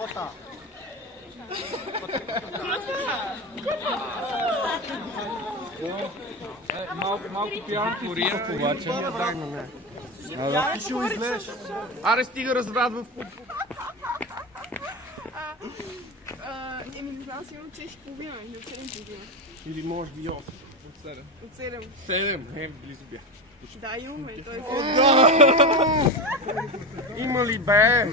Кота. Малко пиянки Кория, обаче. Дай на мен. Ти ще го излезеш. Аре, стига разврат в... Не знам, сигурно 6,5 или от 7,5. Или може би 8. От 7. От 7. 7? Не, близо бях. Да, имаме. Той е Има ли бе?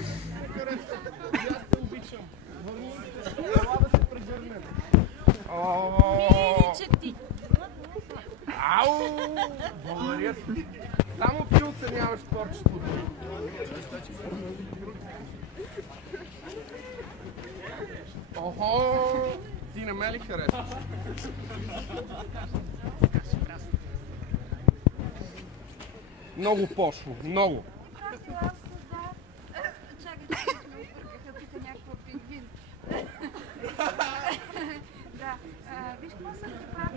Ау! Благодаря ти. Само ти оценяваш творчеството. Охо! Ти не ме ли харесваш? Много пошло, много. Чакай, ме объркаха тук някаква пингвин. Да, виж какво съм ти правил.